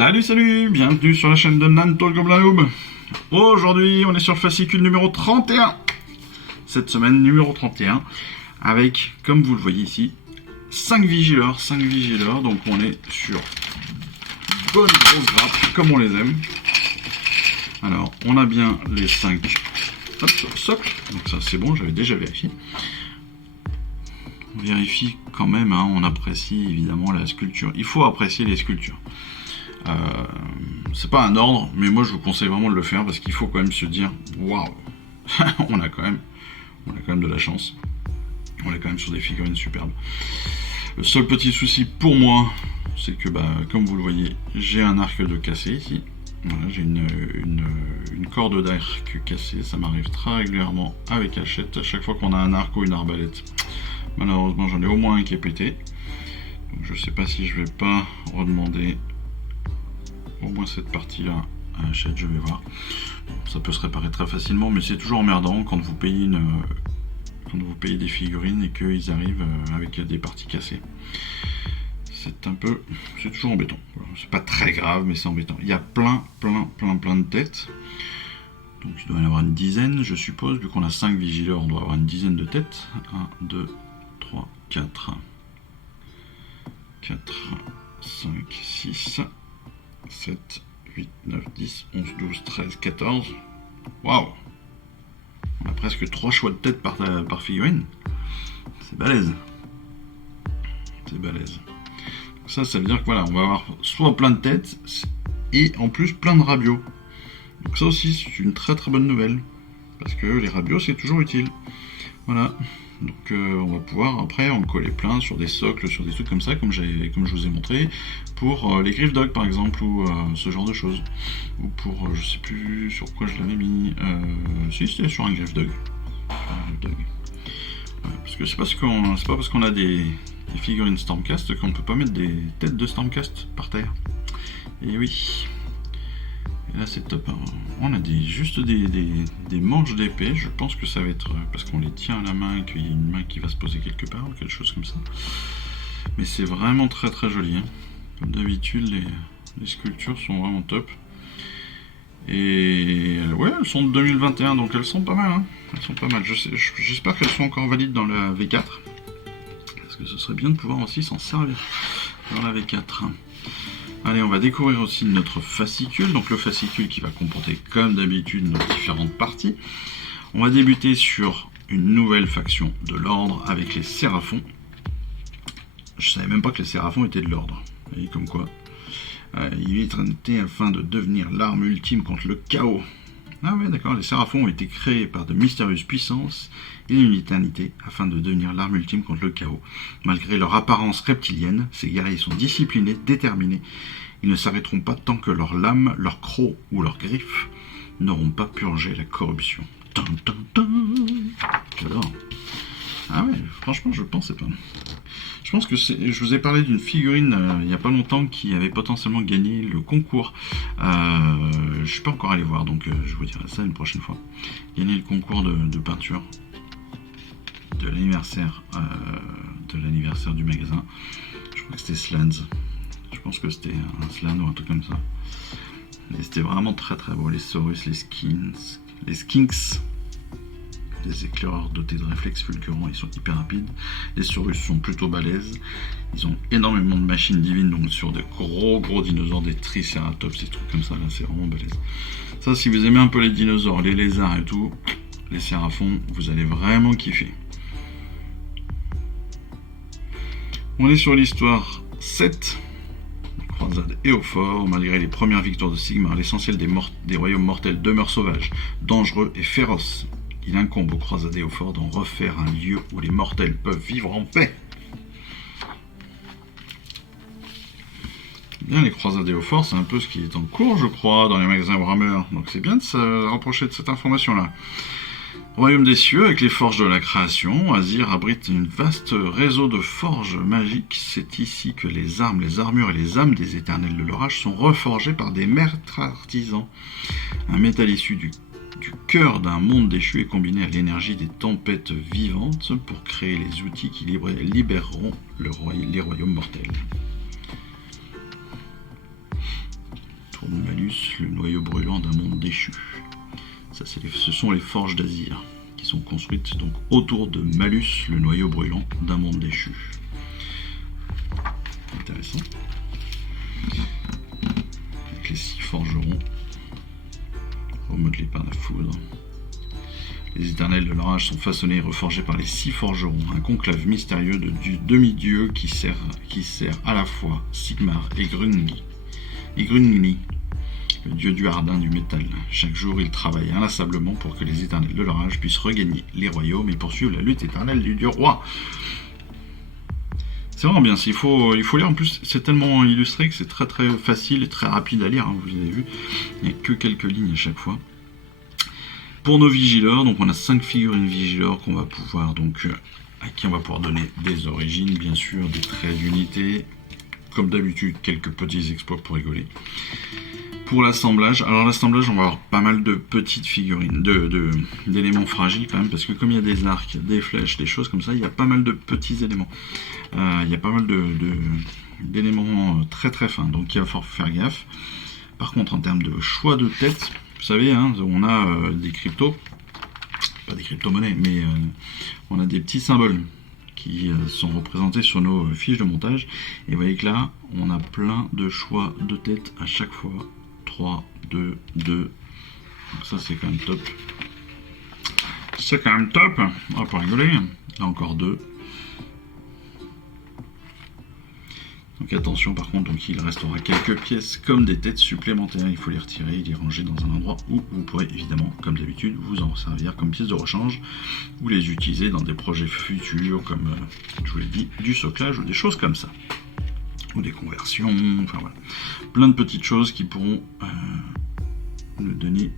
Salut, bienvenue sur la chaîne de Nanto le Gobelin Noob. Aujourd'hui, on est sur le fascicule numéro 31. Cette semaine, numéro 31, avec, comme vous le voyez ici, 5 vigileurs, donc on est sur bonne grosse grappe, comme on les aime. Alors, on a bien les 5 socles, donc ça c'est bon, j'avais déjà vérifié. On vérifie quand même, hein, on apprécie évidemment la sculpture. Il faut apprécier les sculptures. C'est pas un ordre, mais moi je vous conseille vraiment de le faire parce qu'il faut quand même se dire waouh, on a quand même de la chance. On est quand même sur des figurines superbes. Le seul petit souci pour moi, c'est que comme vous le voyez, j'ai un arc de cassé ici. Voilà, j'ai une corde d'arc cassée, ça m'arrive très régulièrement avec Hachette. À chaque fois qu'on a un arc ou une arbalète, malheureusement j'en ai au moins un qui est pété. Donc je sais pas si je vais pas redemander au moins cette partie là à Hachette, je vais voir. Ça peut se réparer très facilement, mais c'est toujours emmerdant quand vous payez des figurines et qu'ils arrivent avec des parties cassées. C'est toujours embêtant. C'est pas très grave, mais c'est embêtant. Il y a plein de têtes. Donc il doit y en avoir une dizaine, je suppose. Vu qu'on a 5 vigileurs, on doit avoir une dizaine de têtes. 1, 2, 3, 4. 4, 5, 6, 7, 8, 9, 10, 11, 12, 13, 14. Waouh! On a presque 3 choix de tête par figurine. C'est balèze. Ça veut dire que voilà, on va avoir soit plein de têtes et en plus plein de rabios. Donc ça aussi c'est une très bonne nouvelle. Parce que les rabios c'est toujours utile. Voilà. Donc on va pouvoir après en coller plein sur des socles, sur des trucs comme ça, comme je vous ai montré, pour les griffes dog par exemple, ou ce genre de choses. Ou pour, je sais plus sur quoi je l'avais mis, si c'était sur un griff dog. Ouais, parce que c'est pas parce qu'on a des figurines Stormcast qu'on peut pas mettre des têtes de Stormcast par terre. Et oui. Et là c'est top, hein. On a juste des manches d'épée, je pense que ça va être parce qu'on les tient à la main et qu'il y a une main qui va se poser quelque part ou quelque chose comme ça. Mais c'est vraiment très joli, hein. Comme d'habitude les sculptures sont vraiment top. Et ouais, elles sont de 2021 donc elles sont pas mal, hein. Elles sont pas mal, j'espère qu'elles sont encore valides dans la V4. Parce que ce serait bien de pouvoir aussi s'en servir dans la V4. Allez, on va découvrir aussi notre fascicule. Donc le fascicule qui va comporter comme d'habitude nos différentes parties. On va débuter sur une nouvelle faction de l'ordre avec les Séraphons. Je savais même pas que les Séraphons étaient de l'ordre. Vous voyez comme quoi. Il est traité afin de devenir l'arme ultime contre le chaos. Ah ouais, d'accord, les Séraphons ont été créés par de mystérieuses puissances et l'unité afin de devenir l'arme ultime contre le chaos. Malgré leur apparence reptilienne, ces guerriers sont disciplinés, déterminés. Ils ne s'arrêteront pas tant que leurs lames, leurs crocs ou leurs griffes n'auront pas purgé la corruption. J'adore. Ah ouais, franchement, je pensais pas. Je pense que je vous ai parlé d'une figurine il n'y a pas longtemps qui avait potentiellement gagné le concours. Je suis pas encore allé voir, donc je vous dirai ça une prochaine fois. Gagner le concours de peinture de l'anniversaire du magasin. Je crois que c'était Slans. Je pense que c'était un Slan ou un truc comme ça. Et c'était vraiment très beau. Les Saurus, les Skinks. Des éclaireurs dotés de réflexes fulgurants, ils sont hyper rapides. Les Saurus sont plutôt balèzes. Ils ont énormément de machines divines, donc sur de gros dinosaures, des Triceratops, des trucs comme ça, là c'est vraiment balèze. Ça, si vous aimez un peu les dinosaures, les lézards et tout, les Séraphons, vous allez vraiment kiffer. On est sur l'histoire 7. Croisade et au fort, malgré les premières victoires de Sigmar, l'essentiel des royaumes mortels demeure sauvage, dangereux et féroce. Il incombe aux croisades au fort d'en refaire un lieu où les mortels peuvent vivre en paix. Bien, les croisades au fort, c'est un peu ce qui est en cours, je crois, dans les magasins Warhammer. Donc c'est bien de se rapprocher de cette information-là. Royaume des cieux, avec les forges de la création, Azir abrite un vaste réseau de forges magiques. C'est ici que les armes, les armures et les âmes des éternels de l'orage sont reforgées par des maîtres artisans. Un métal issu du cœur d'un monde déchu est combiné à l'énergie des tempêtes vivantes pour créer les outils qui libéreront les royaumes mortels. Malus, le noyau brûlant d'un monde déchu. Ça, ce sont les forges d'Azir, qui sont construites donc autour de Malus, le noyau brûlant d'un monde déchu. Intéressant. Avec les 6 forgerons, remodelés par la foudre. Les éternels de l'orage sont façonnés et reforgés par les 6 forgerons, un conclave mystérieux de demi-dieux qui sert à la fois Sigmar et Grungni, le dieu du hardin du métal. Chaque jour, ils travaillent inlassablement pour que les éternels de l'orage puissent regagner les royaumes et poursuivre la lutte éternelle du dieu roi. C'est vraiment bien, il faut lire. En plus, c'est tellement illustré que c'est très très facile et très rapide à lire, hein, vous avez vu. Il n'y a que quelques lignes à chaque fois. Pour nos vigileurs, donc on a 5 figurines vigileurs qu'on va pouvoir donc à qui on va pouvoir donner des origines, bien sûr, des traits d'unité, comme d'habitude, quelques petits exploits pour rigoler. Pour l'assemblage, alors l'assemblage, on va avoir pas mal de petites figurines, d'éléments fragiles quand même, parce que comme il y a des arcs, des flèches, des choses comme ça, il y a pas mal de petits éléments. Il y a pas mal d'éléments très très fins, donc il va falloir faire gaffe. Par contre, en termes de choix de tête, vous savez, hein, on a des cryptos, pas des crypto-monnaies, mais on a des petits symboles qui sont représentés sur nos fiches de montage. Et vous voyez que là, on a plein de choix de tête à chaque fois. 3, 2, 2. Donc ça, c'est quand même top. C'est quand même top. On va pas rigoler. Là, encore 2. Donc attention, par contre, donc il restera quelques pièces comme des têtes supplémentaires. Il faut les retirer et les ranger dans un endroit où vous pourrez évidemment, comme d'habitude, vous en servir comme pièces de rechange ou les utiliser dans des projets futurs comme, je vous l'ai dit, du soclage ou des choses comme ça. Ou des conversions, enfin voilà. Plein de petites choses qui pourront nous donner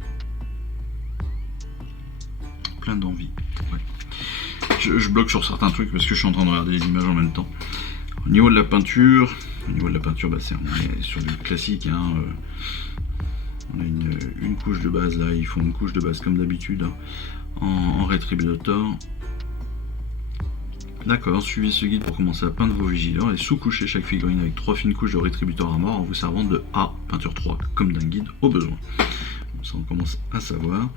plein d'envie. Ouais. Je bloque sur certains trucs parce que je suis en train de regarder les images en même temps. Au niveau de la peinture, bah, on est sur du classique. Hein, on a une couche de base là, ils font une couche de base comme d'habitude hein, en Retributor. D'accord, suivez ce guide pour commencer à peindre vos vigileurs et sous-couchez chaque figurine avec 3 fines couches de Retributor Armor en vous servant de A, peinture 3, comme d'un guide au besoin. Bon, ça on commence à savoir,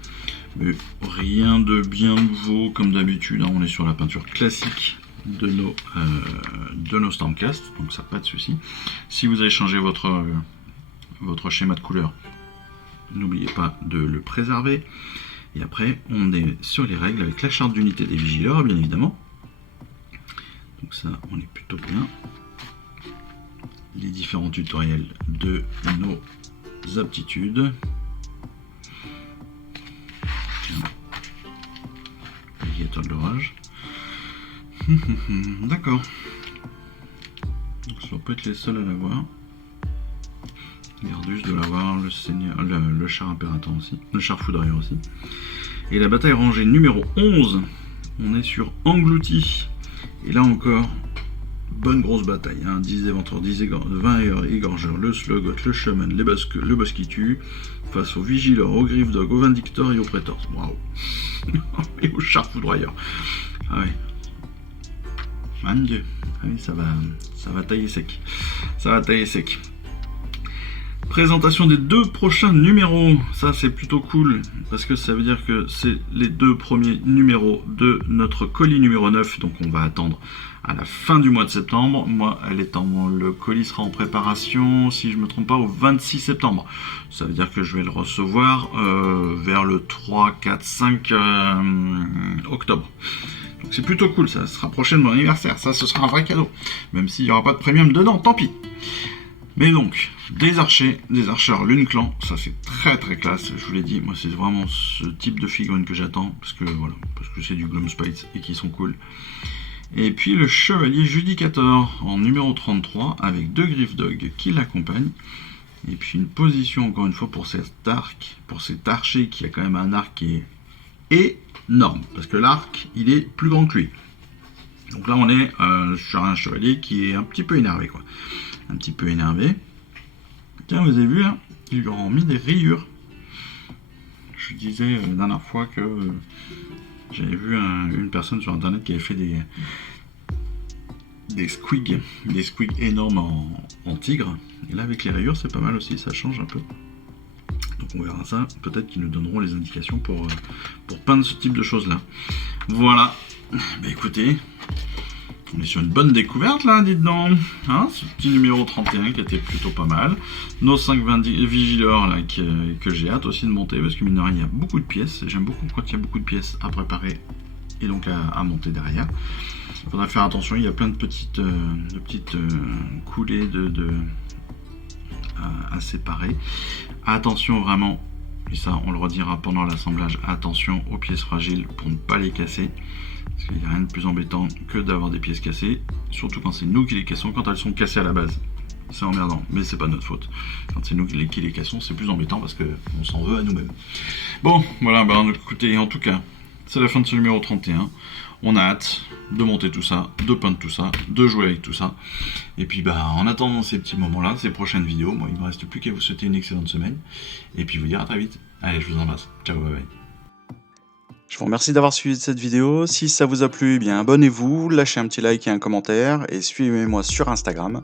mais rien de bien nouveau comme d'habitude, hein, on est sur la peinture classique de nos Stormcast, donc ça pas de souci. Si vous avez changé votre schéma de couleur, n'oubliez pas de le préserver. Et après, on est sur les règles avec la charte d'unité des vigileurs, bien évidemment. Donc ça, on est plutôt bien. Les différents tutoriels de nos aptitudes. Navigateur de l'orage. D'accord. Donc ça peut être les seuls à l'avoir. Gardus de l'avoir, le seigneur, le char impérateur aussi, le char foudrière aussi. Et la bataille rangée numéro 11. On est sur Englouti. Et là encore, bonne grosse bataille, hein. 10 éventeurs, 20 égorgeurs, le slogot, le shaman, le boss qui tue, face aux vigileurs, aux griffdog, aux vindictors et aux prétors. Waouh. Et aux chars foudroyeurs. Ah ouais. Mon Dieu. Ah oui, ça va tailler sec. Ça va tailler sec. Présentation des 2 prochains numéros, ça c'est plutôt cool parce que ça veut dire que c'est les 2 premiers numéros de notre colis numéro 9, donc on va attendre à la fin du mois de septembre. Moi, le colis sera en préparation, si je me trompe pas, au 26 septembre. Ça veut dire que je vais le recevoir vers le 3, 4, 5 octobre. Donc c'est plutôt cool, ça se rapprocher de mon anniversaire, ça ce sera un vrai cadeau, même s'il n'y aura pas de premium dedans, tant pis. Mais donc, des archers Lune Clan, ça c'est très très classe, je vous l'ai dit, moi c'est vraiment ce type de figurine que j'attends, parce que c'est du Gloomspite et qui sont cool. Et puis le chevalier Judicator en numéro 33, avec 2 Griffdog qui l'accompagnent, et puis une position encore une fois pour cet archer qui a quand même un arc qui est énorme, parce que l'arc il est plus grand que lui. Donc là on est sur un chevalier qui est un petit peu énervé quoi. Un petit peu énervé. Tiens, vous avez vu, hein, ils lui ont mis des rayures. Je disais la dernière fois que j'avais vu une personne sur internet qui avait fait des squigs énormes en tigre. Et là, avec les rayures, c'est pas mal aussi, ça change un peu. Donc on verra ça, peut-être qu'ils nous donneront les indications pour peindre ce type de choses-là. Voilà, bah écoutez, on est sur une bonne découverte là, dites donc, hein, ce petit numéro 31 qui était plutôt pas mal. Nos 5 Vigilors là, que j'ai hâte aussi de monter, parce que mine de rien, il y a beaucoup de pièces, j'aime beaucoup quand il y a beaucoup de pièces à préparer et donc à monter derrière. Il faudra faire attention, il y a plein de petites coulées à séparer. Attention vraiment, et ça on le redira pendant l'assemblage, attention aux pièces fragiles pour ne pas les casser, parce qu'il n'y a rien de plus embêtant que d'avoir des pièces cassées, surtout quand c'est nous qui les cassons. Quand elles sont cassées à la base, c'est emmerdant, mais c'est pas notre faute. Quand c'est nous qui les cassons, c'est plus embêtant parce qu'on s'en veut à nous-mêmes. Bon, voilà, bah écoutez, en tout cas, c'est la fin de ce numéro 31. On a hâte de monter tout ça, de peindre tout ça, de jouer avec tout ça. Et puis bah en attendant ces petits moments-là, ces prochaines vidéos, moi il ne me reste plus qu'à vous souhaiter une excellente semaine. Et puis vous dire à très vite. Allez, je vous embrasse. Ciao, bye bye. Je vous remercie d'avoir suivi cette vidéo. Si ça vous a plu, eh bien abonnez-vous, lâchez un petit like et un commentaire et suivez-moi sur Instagram.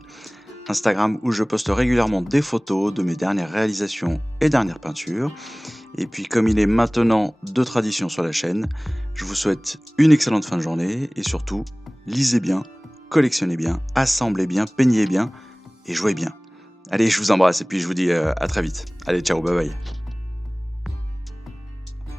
Instagram où je poste régulièrement des photos de mes dernières réalisations et dernières peintures. Et puis comme il est maintenant de tradition sur la chaîne, je vous souhaite une excellente fin de journée et surtout, lisez bien, collectionnez bien, assemblez bien, peignez bien et jouez bien. Allez, je vous embrasse et puis je vous dis à très vite. Allez, ciao, bye bye.